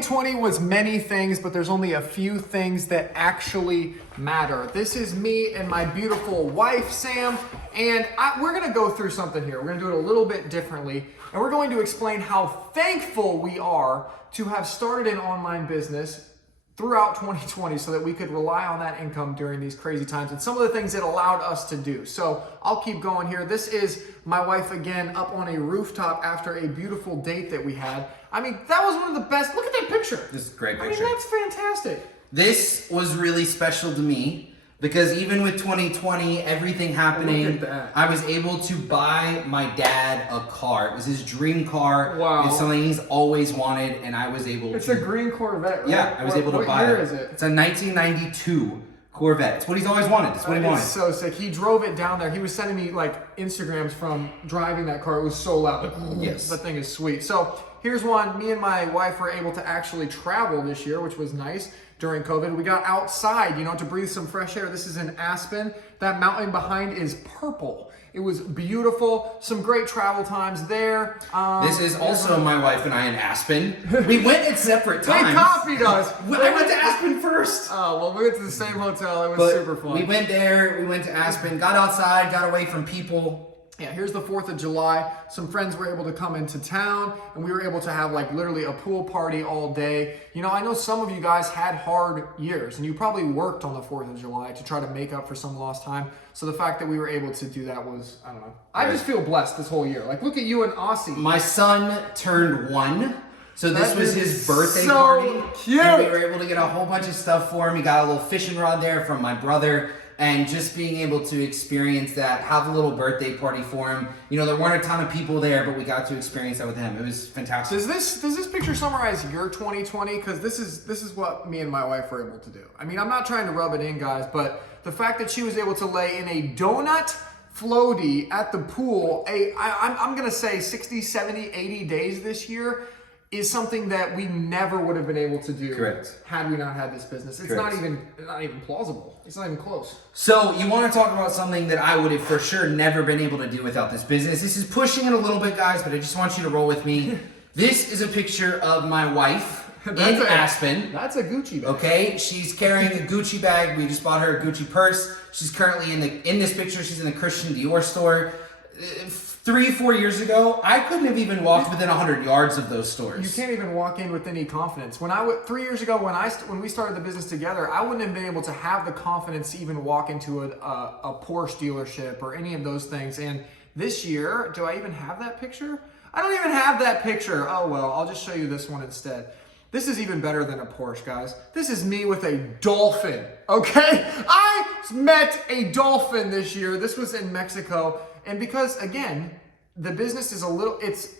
2020 was many things, but there's only a few things that actually matter. This is me and my beautiful wife, Sam, and we're gonna go through something here. We're gonna do it a little bit differently, and we're going to explain how thankful we are to have started an online business throughout 2020 so that we could rely on that income during these crazy times and some of the things it allowed us to do. So I'll keep going here. This is my wife again up on a rooftop after a beautiful date that we had. I mean, that was one of the best. Look at that picture. This is a great picture. I mean, that's fantastic. This was really special to me because even with 2020, everything happening, Look at that. I was able to buy my dad a car. It was his dream car. Wow. It's something he's always wanted, and I was able It's to. a green Corvette, right? Yeah, I was able to buy it. What year is it? It's a 1992 Corvette. It's what he's always wanted. It's what he wanted. It's so sick. He drove it down there. He was sending me like Instagrams from driving that car. It was so loud. Yes. That thing is sweet. So here's one. Me and my wife were able to actually travel this year, which was nice during COVID. We got outside, to breathe some fresh air. This is in Aspen. That mountain behind is purple. It was beautiful. Some great travel times there. This is also my wife and I in Aspen. We went at separate times. They copied us. I went to Aspen first. Oh, well, we went to the same hotel. It was super fun. We went there, we went to Aspen, got outside, got away from people. Yeah, here's the 4th of July. Some friends were able to come into town and we were able to have like literally a pool party all day. I know some of you guys had hard years and you probably worked on the 4th of July to try to make up for some lost time. So the fact that we were able to do that was, I don't know. I just feel blessed this whole year. Like, look at you and Aussie. My son turned 1. So this was his birthday so party. Cute. And we were able to get a whole bunch of stuff for him. He got a little fishing rod there from my brother. And just being able to experience that, have a little birthday party for him. There weren't a ton of people there, but we got to experience that with him. It was fantastic. Does this picture summarize your 2020? Because this is what me and my wife were able to do. I mean, I'm not trying to rub it in, guys, but the fact that she was able to lay in a donut floaty at the pool, I'm going to say 60, 70, 80 days this year, is something that we never would have been able to do. Correct. Had we not had this business. It's not even plausible. It's not even close. So you want to talk about something that I would have for sure never been able to do without this business. This is pushing it a little bit, guys, but I just want you to roll with me. This is a picture of my wife in Aspen. That's a Gucci bag. Okay, she's carrying a Gucci bag. We just bought her a Gucci purse. She's currently in this picture. She's in the Christian Dior store. 3-4 years ago, I couldn't have even walked within 100 yards of those stores. You can't even walk in with any confidence. 3 years ago, when we started the business together, I wouldn't have been able to have the confidence to even walk into a Porsche dealership or any of those things. And this year, do I even have that picture? I don't even have that picture. Oh well, I'll just show you this one instead. This is even better than a Porsche, guys. This is me with a dolphin, okay? I met a dolphin this year. This was in Mexico. And because, again, the business is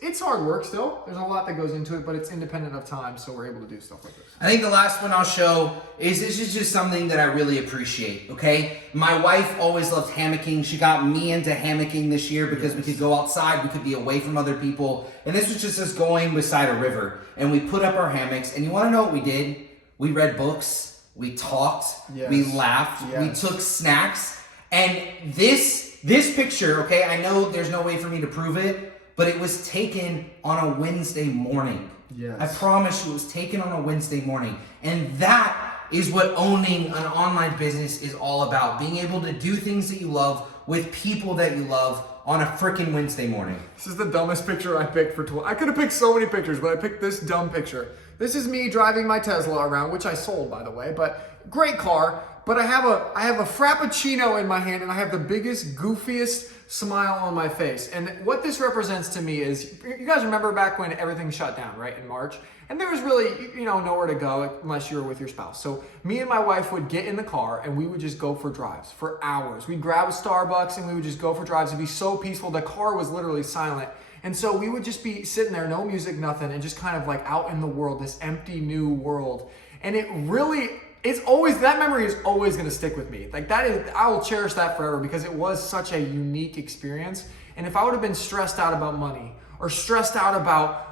it's hard work still. There's a lot that goes into it, but it's independent of time, so we're able to do stuff like this. I think the last one I'll show is this is just something that I really appreciate, okay? My wife always loved hammocking. She got me into hammocking this year because we could go outside, we could be away from other people. And this was just us going beside a river. And we put up our hammocks. And you want to know what we did? We read books. We talked. Yes. We laughed. Yes. We took snacks. And this picture, okay, I know there's no way for me to prove it, but it was taken on a Wednesday morning. Yes. I promise you, it was taken on a Wednesday morning. And that is what owning an online business is all about. Being able to do things that you love with people that you love on a freaking Wednesday morning. This is the dumbest picture I picked for I could have picked so many pictures, but I picked this dumb picture. This is me driving my Tesla around, which I sold, by the way, but great car. But I have a Frappuccino in my hand and I have the biggest, goofiest smile on my face. And what this represents to me is, you guys remember back when everything shut down, right, in March? And there was really, nowhere to go unless you were with your spouse. So me and my wife would get in the car and we would just go for drives for hours. We'd grab a Starbucks and we would just go for drives. It'd be so peaceful. The car was literally silent. And so we would just be sitting there, no music, nothing, and just kind of like out in the world, this empty new world. And that memory is always going to stick with me. Like I will cherish that forever because it was such a unique experience. And if I would have been stressed out about money or stressed out about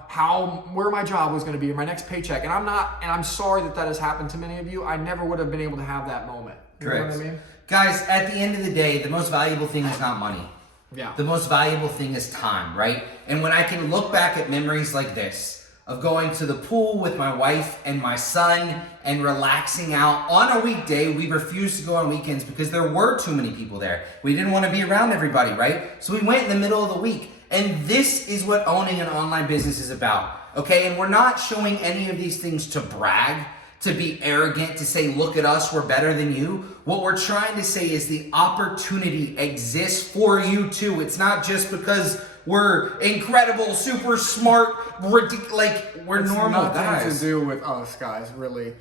where my job was going to be or my next paycheck, and I'm sorry that has happened to many of you, I never would have been able to have that moment. Correct. You know what I mean? Guys, at the end of the day, the most valuable thing is not money. Yeah. The most valuable thing is time, right? And when I can look back at memories like this, of going to the pool with my wife and my son and relaxing out on a weekday. We refused to go on weekends because there were too many people there. We didn't want to be around everybody, right? So we went in the middle of the week. And this is what owning an online business is about, okay? And we're not showing any of these things to brag, to be arrogant, to say, look at us, we're better than you. What we're trying to say is the opportunity exists for you too. It's not just because we're incredible, super smart, we're normal nothing guys. to do with us, guys, really.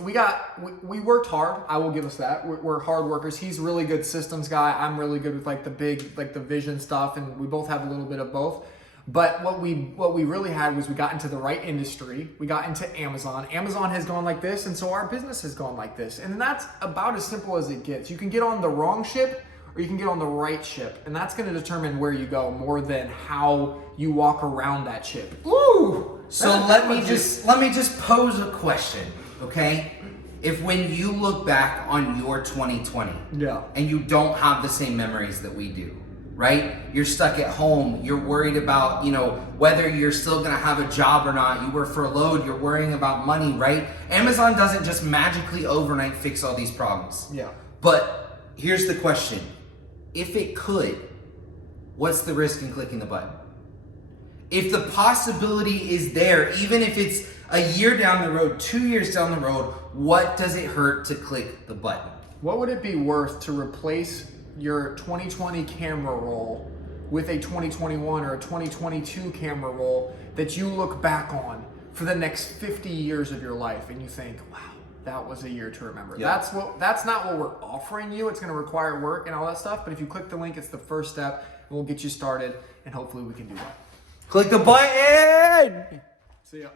We worked hard. I will give us that. We're hard workers. He's a really good systems guy. I'm really good with the vision stuff, and we both have a little bit of both. But what we really had was we got into the right industry. We got into Amazon. Amazon has gone like this, and so our business has gone like this. And that's about as simple as it gets. You can get on the wrong ship or you can get on the right ship, and that's going to determine where you go more than how you walk around that ship. Ooh! So let me just pose a question, okay? If when you look back on your 2020, and you don't have the same memories that we do, right? You're stuck at home. You're worried about, whether you're still gonna have a job or not. You were furloughed. You're worrying about money, right? Amazon doesn't just magically overnight fix all these problems. Yeah. But here's the question. If it could, what's the risk in clicking the button? If the possibility is there, even if it's a year down the road, 2 years down the road, what does it hurt to click the button? What would it be worth to replace your 2020 camera roll with a 2021 or a 2022 camera roll that you look back on for the next 50 years of your life and you think, wow, that was a year to remember. Yeah. That's not what we're offering you. It's going to require work and all that stuff, but if you click the link, it's the first step. We'll get you started, and hopefully we can do that. Click the button! See ya.